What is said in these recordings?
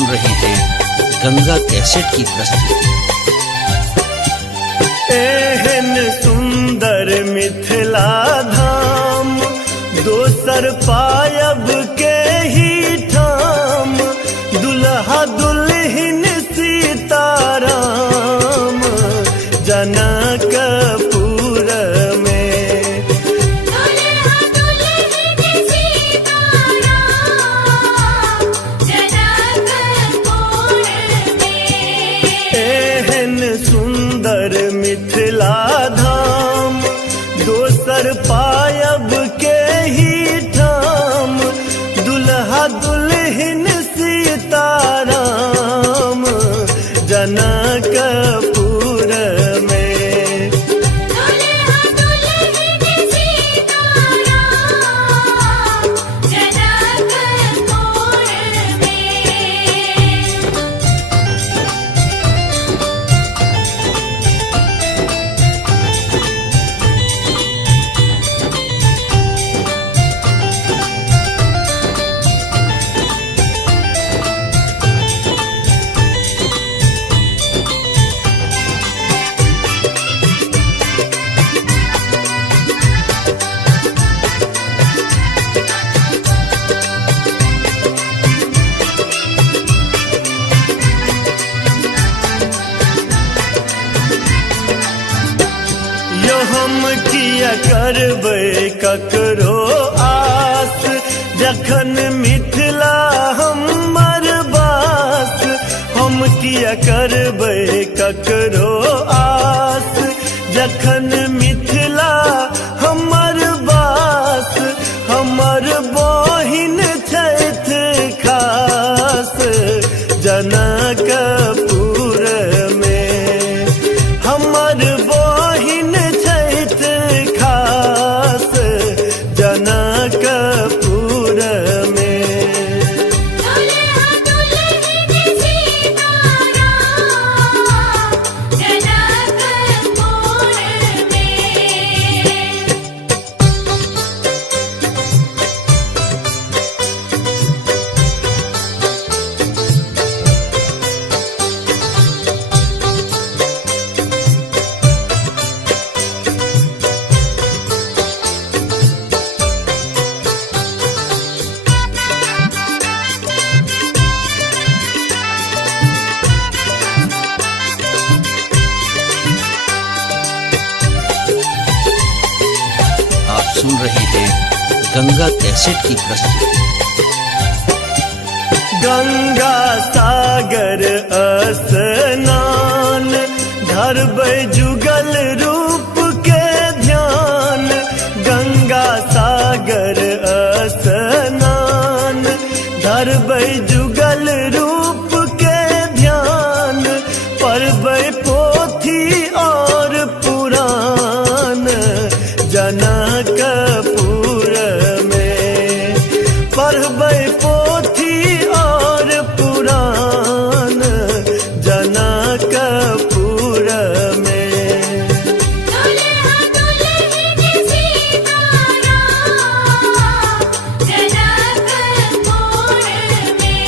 सुन रहे हैं गंगा कैसेट की प्रस्तुति। एहन सुंदर मिथिला धाम दोसर पायब के ही ठाम, दुल्हा दुल्हिन सीताराम जनकपुर में। दुल्हा दुल्हिन सीताराम जनकपुर में। एहन सुंदर मिथिला धाम दोसर पायब के ही ठाम, दुल्हा दुल्हिन सीताराम जनकपुर में। दुल्हा दुल्हिन सीताराम जनकपुर में। यो हम किया करबै ककरो आस, जखन मिथिला हमर बास। हम किया करबै ककरो आस, जखन मिथिला हमर बास। हमर बहिन छथि खास जनकपुर में। हमर बहिन छथि खास जनकपुर में। दुल्हा दुल्हिन सीताराम जनकपुर में। आप सुन रहे हैं गंगा कैसेट की प्रस्तुति। गंगा सागर स्नान धरबै जुगल रूप के ध्यान। गंगा सागर स्नान धरबै जुगल रूप के ध्यान। पढ़बै पोथी और पुराण जनकपुर में। पढ़बै पोथी और पुराण जनकपुर में। दुल्हा दुल्हिन सीताराम जनकपुर में।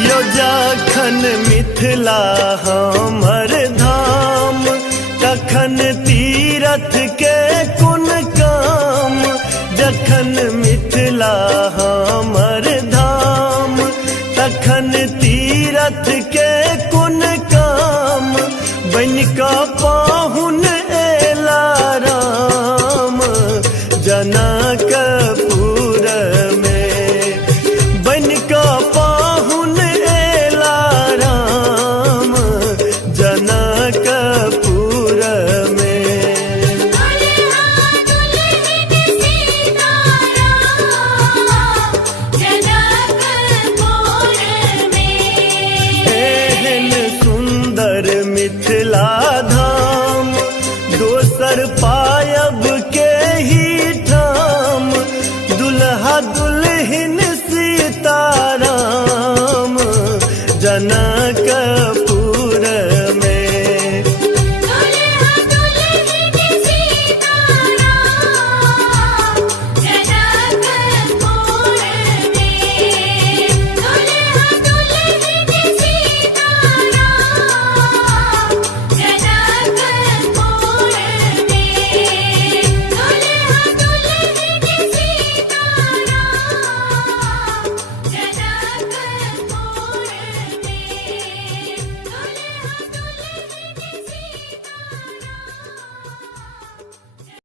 यो जखन मिथिला हमर धाम, तखन तीरथ के कुन काम। जखन मिथिला हमर धाम, तखन तीरथ के कुन काम। बनिका पाहुन एला राम जनकपुर में। बनिका पाहुन एला राम जनकपुर में। दुल्हा पर